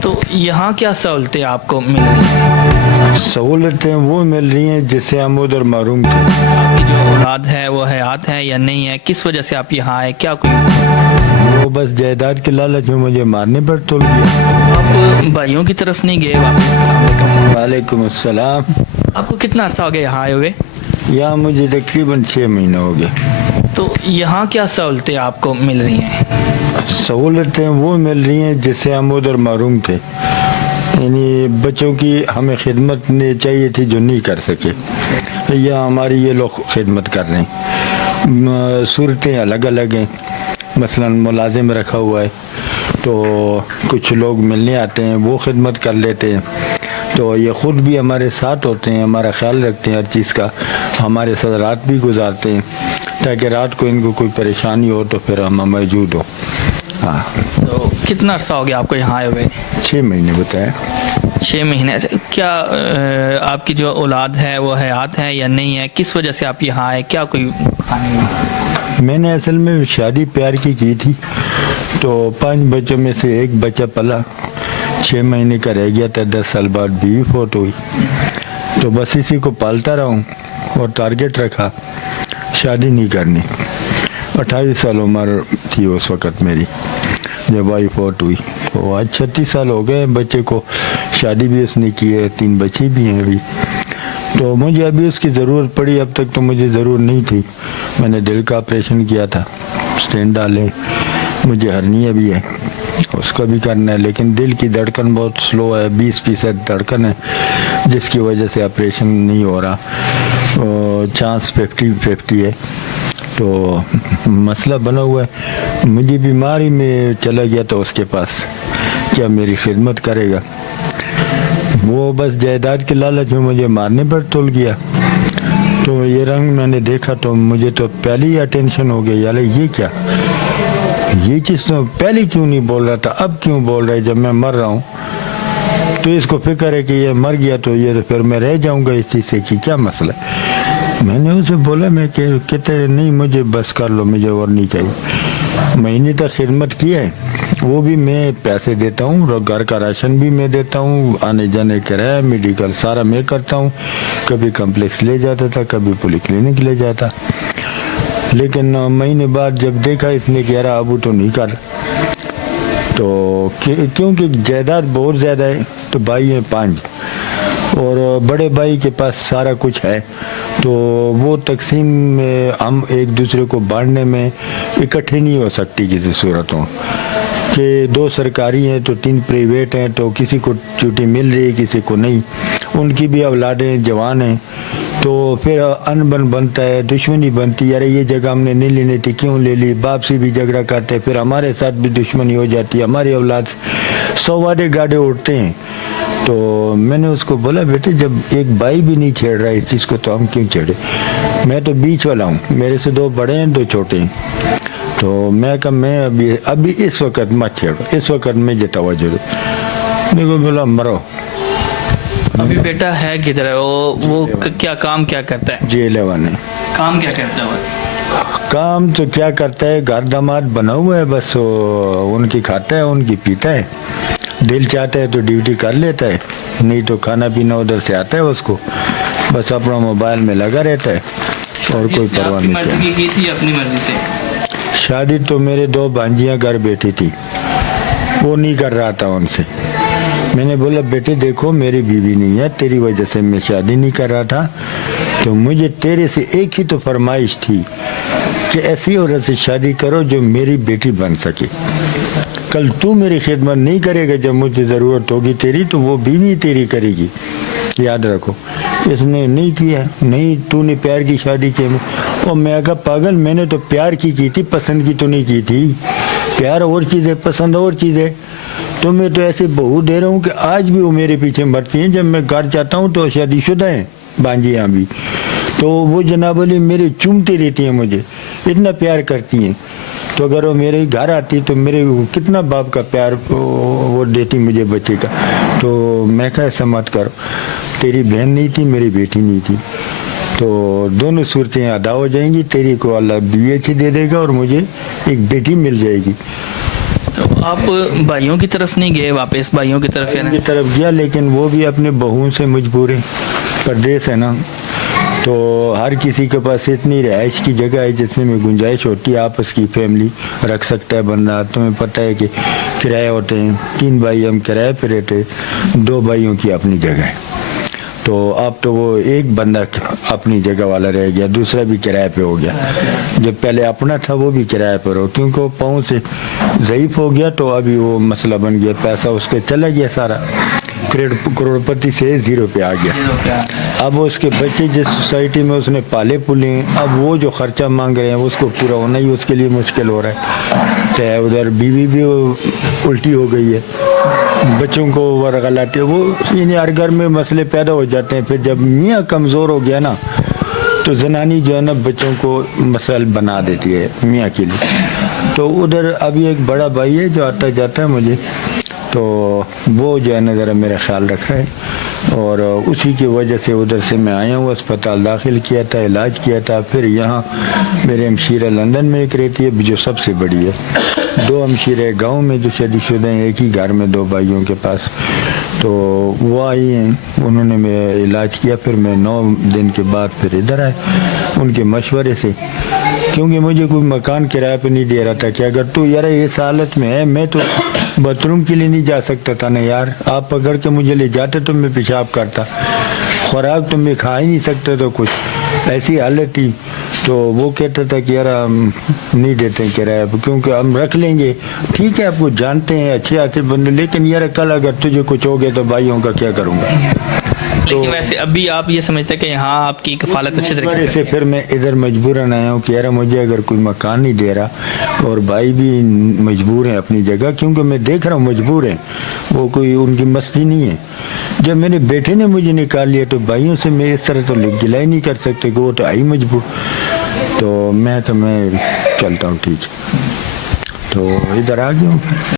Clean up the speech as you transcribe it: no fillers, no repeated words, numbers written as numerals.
تو یہاں کیا سہولتیں آپ کو مل رہی ہیں؟ سہولتیں وہ مل رہی ہیں جس سے ہم ادھر محروم تھے. آپ کی جو اولاد ہے وہ حیات ہے یا نہیں ہے؟ کس وجہ سے آپ یہاں آئے؟ کیا کوئی وہ بس جائیداد کے لالچ میں مجھے مارنے پر تل گیا. آپ بھائیوں کی طرف نہیں گئے واپس؟ السلام علیکم. وعلیکم السلام. آپ کو کتنا عرصہ ہو گیا یہاں آئے ہوئے؟ یہاں مجھے تقریباً 6 مہینے ہو گئے. تو یہاں کیا سہولتیں آپ کو مل رہی ہیں؟ سہولتیں وہ مل رہی ہیں جس سے ہم ادھر محروم تھے. یعنی بچوں کی ہمیں خدمت چاہیے تھی جو نہیں کر سکے. یا ہماری یہ لوگ خدمت کر رہے ہیں. صورتیں الگ الگ ہیں. مثلا ملازم رکھا ہوا ہے تو کچھ لوگ ملنے آتے ہیں وہ خدمت کر لیتے ہیں. تو یہ خود بھی ہمارے ساتھ ہوتے ہیں, ہمارا خیال رکھتے ہیں ہر چیز کا. ہمارے ساتھ رات بھی گزارتے ہیں تاکہ رات کو ان کو کوئی پریشانی ہو تو پھر ہم موجود ہو. ہاں. تو کتنا عرصہ ہو گیا آپ کو یہاں آئے ہوئے؟ 6 مہینے بتایا. 6 مہینے. کیا آپ کی جو اولاد ہے وہ حیات ہے یا نہیں ہے؟ کس وجہ سے آپ یہاں آئے؟ کیا کوئی میں نے اصل میں شادی پیار کی تھی تو 5 بچوں میں سے ایک بچہ پلا. 6 مہینے کا رہ گیا تھا. 10 سال بعد بیوی فوت ہوئی تو بس اسی کو پالتا رہا ہوں اور ٹارگٹ رکھا شادی نہیں کرنی. 28 سال عمر تھی اس وقت میری جب وائف فوت ہوئی. تو آج 36 سال ہو گئے بچے کو. شادی بھی اس نے کی ہے, 3 بچے بھی ہیں ابھی. تو مجھے ابھی اس کی ضرورت پڑی. اب تک تو مجھے ضرورت نہیں تھی. میں نے دل کا آپریشن کیا تھا, سٹینٹ ڈالے. مجھے ہرنیہ بھی ہے, اس کا بھی کرنا ہے, لیکن دل کی دھڑکن بہت سلو ہے. 20% دھڑکن ہے جس کی وجہ سے آپریشن نہیں ہو رہا. چانس 50-50 ہے. تو مسئلہ بنا ہوا ہے. مجھے بیماری میں چلا گیا تھا اس کے پاس, کیا میری خدمت کرے گا. وہ بس جائیداد کے لالچ میں مجھے مارنے پر تل گیا. تو یہ رنگ میں نے دیکھا تو مجھے تو پہلے ہی اٹینشن ہو گیا, یار یہ کیا, یہ چیز تو پہلے کیوں نہیں بول رہا تھا, اب کیوں بول رہا ہے جب میں مر رہا ہوں. تو اس کو فکر ہے کہ یہ مر گیا تو یہ پھر میں رہ جاؤں گا اس چیز سے کہ کیا مسئلہ ہے. میں نے اسے بولا میں کہ کہتے نہیں مجھے بس کر لو, مجھے اور نہیں چاہیے. مہینے تک خدمت کی ہے, وہ بھی میں پیسے دیتا ہوں, گھر کا راشن بھی میں دیتا ہوں, آنے جانے کرایہ میڈیکل سارا میں کرتا ہوں. کبھی کمپلیکس لے جاتا تھا, کبھی پولی کلینک لے جاتا. لیکن مہینے بعد جب دیکھا اس نے کہہ رہا ابو تو نہیں کر. تو کیونکہ جائیداد بہت زیادہ ہے تو بھائی ہیں 5 اور بڑے بھائی کے پاس سارا کچھ ہے. تو وہ تقسیم میں ہم ایک دوسرے کو بانٹنے میں اکٹھے نہیں ہو سکتی کسی صورتوں کہ 2 سرکاری ہیں تو 3 پرائیویٹ ہیں, تو کسی کو چھٹی مل رہی ہے کسی کو نہیں. ان کی بھی اولادیں جوان ہیں تو پھر انبن بنتا ہے, دشمنی بنتی ہے. یار یہ جگہ ہم نے نہیں لینی تھی کیوں لے لی. باپ سے بھی جھگڑا کرتے, پھر ہمارے ساتھ بھی دشمنی ہو جاتی ہے. ہماری اولاد 100 وعدے گاڑے اڑتے ہیں. تو میں نے اس کو بولا بیٹے جب ایک بھائی بھی نہیں چھیڑ رہا اس چیز کو تو ہم کیوں چھیڑے. میں تو بیچ والا ہوں, میرے سے 2 بڑے ہیں 2 چھوٹے ہیں. تو میں کہا میں ابھی اس وقت مت چھیڑو, اس وقت میں یہ توجہ دو. دیکھو بولا مرو. ابھی بیٹا ہے کدھر ہے وہ کیا کام کیا کرتا ہے؟ G11 ہے. کام کیا کرتا ہے وہ؟ کام تو کیا کرتا ہے, گھر داماد بنا ہوا ہے, بس ان کی کھاتا ہے ان کی پیتا ہے. دل چاہتا ہے تو ڈیوٹی کر لیتا ہے, نہیں تو کھانا پینا ادھر سے آتا ہے اس کو. بس اپنا موبائل میں لگا رہتا ہے اور کوئی پرواہ نہیں. مرضی کی تھی اپنی مرضی سے شادی تو میرے 2 بھانجیاں گھر بیٹھی تھی, وہ نہیں کر رہا تھا ان سے. میں نے بولا بیٹے دیکھو میری بیوی نہیں ہے, تیری وجہ سے میں شادی نہیں کر رہا تھا. تو مجھے تیرے سے ایک ہی تو فرمائش تھی کہ ایسی عورت سے شادی کرو جو میری بیٹی بن سکے. کل تو میری خدمت نہیں کرے گا جب مجھے ضرورت ہوگی تیری تو وہ بھی نہیں تیری کرے گی, یاد رکھو. اس نے نہیں کیا, نہیں تو نے پیار کی شادی کی. اور میں کہا پاگل میں نے تو پیار کی تھی, پسند کی تو نہیں کی تھی. پیار اور چیز ہے, پسند اور چیز ہے. تو میں تو ایسے بہو دے رہا ہوں کہ آج بھی وہ میرے پیچھے مرتی ہیں. جب میں گھر جاتا ہوں تو شادی شدہ ہیں بانجیاں بھی, تو وہ جناب علی میرے چومتی رہتی ہیں, مجھے اتنا پیار کرتی ہیں. تو اگر وہ میرے گھر آتی تو میرے کتنا باپ کا پیار وہ دیتی مجھے بچے کا. تو میں کہا ایسا مت کرو, تیری بہن نہیں تھی میری بیٹی نہیں تھی, تو دونوں صورتیں ادا ہو جائیں گی. تیری کو اللہ بیوی اچھی دے دے گا اور مجھے ایک بیٹی مل جائے گی. تو آپ بھائیوں کی طرف نہیں گئے واپس بھائیوں کی طرف ان کی طرف گیا لیکن وہ بھی اپنے بہوؤں سے مجبور ہے، پردیس ہے نا، تو ہر کسی کے پاس اتنی رہائش کی جگہ ہے جس میں گنجائش ہوتی ہے آپس کی فیملی رکھ سکتا ہے بندہ. تمہیں پتہ ہے کہ کرایہ ہوتے ہیں، 3 بھائی ہم کرایہ پہ رہتے، 2 بھائیوں کی اپنی جگہ ہے. تو اب تو وہ ایک بندہ اپنی جگہ والا رہ گیا، دوسرا بھی کرایہ پہ ہو گیا. جب پہلے اپنا تھا وہ بھی کرایہ پر ہو، کیونکہ وہ پاؤں سے ضعیف ہو گیا تو ابھی وہ مسئلہ بن گیا، پیسہ اس کے چلا گیا سارا، کروڑپتی سے 0 پہ آ گیا. اب اس کے بچے جس سوسائٹی میں اس نے پالے پلے ہیں، اب وہ جو خرچہ مانگ رہے ہیں اس کو پورا ہونا ہی اس کے لیے مشکل ہو رہا ہے. تو ادھر بیوی بھی الٹی ہو گئی ہے، بچوں کو ورغلاتے وہ یعنی ہر گھر میں مسئلے پیدا ہو جاتے ہیں. پھر جب میاں کمزور ہو گیا نا تو زنانی جو ہے نا بچوں کو مسائل بنا دیتی ہے میاں کے لیے. تو ادھر ابھی ایک بڑا بھائی ہے جو آتا جاتا ہے مجھے، تو وہ جو ہے نا ذرا میرا خیال رکھ رہا ہے، اور اسی کی وجہ سے ادھر سے میں آیا ہوں. اسپتال داخل کیا تھا، علاج کیا تھا. پھر یہاں میرے ہمشیرہ لندن میں ایک رہتی ہے جو سب سے بڑی ہے، 2 ہمشیرے گاؤں میں جو شادی شدہ ہیں ایک ہی گھر میں 2 بھائیوں کے پاس. تو وہ آئی ہیں، انہوں نے میرا علاج کیا. پھر میں 9 دن کے بعد پھر ادھر آئے ان کے مشورے سے، کیونکہ مجھے کوئی مکان کرایہ پہ نہیں دے رہا تھا کہ اگر تو یار اس حالت میں ہے میں تو باتھ روم کے لیے نہیں جا سکتا تھا نا یار، آپ پکڑ کے مجھے لے جاتے تو میں پیشاب کرتا، خوراک تو میں کھا ہی نہیں سکتا تو کچھ ایسی حالت تھی. تو وہ کہتا تھا کہ یار ہم نہیں دیتے کرایہ پہ، کیونکہ ہم رکھ لیں گے، ٹھیک ہے آپ کو جانتے ہیں اچھے بندے، لیکن یار کل اگر تجھے کچھ ہو گیا تو بھائیوں کا کیا کروں گا. لیکن ویسے ابھی آپ یہ سمجھتے ہیں کہ یہاں آپ کی کفالت اچھے طریقے سے پھر میں ادھر مجبوراً آیا ہوں کہ یار مجھے اگر کوئی مکان نہیں دے رہا اور بھائی بھی مجبور ہیں اپنی جگہ، کیونکہ میں دیکھ رہا ہوں مجبور ہیں، وہ کوئی ان کی مستی نہیں ہے. جب میرے بیٹے نے مجھے نکال لیا تو بھائیوں سے میں اس طرح تو گلہ ہی نہیں کر سکتے کہ وہ تو آئی مجبور. تو میں چلتا ہوں ٹھیک، تو ادھر آ گیا ہوں.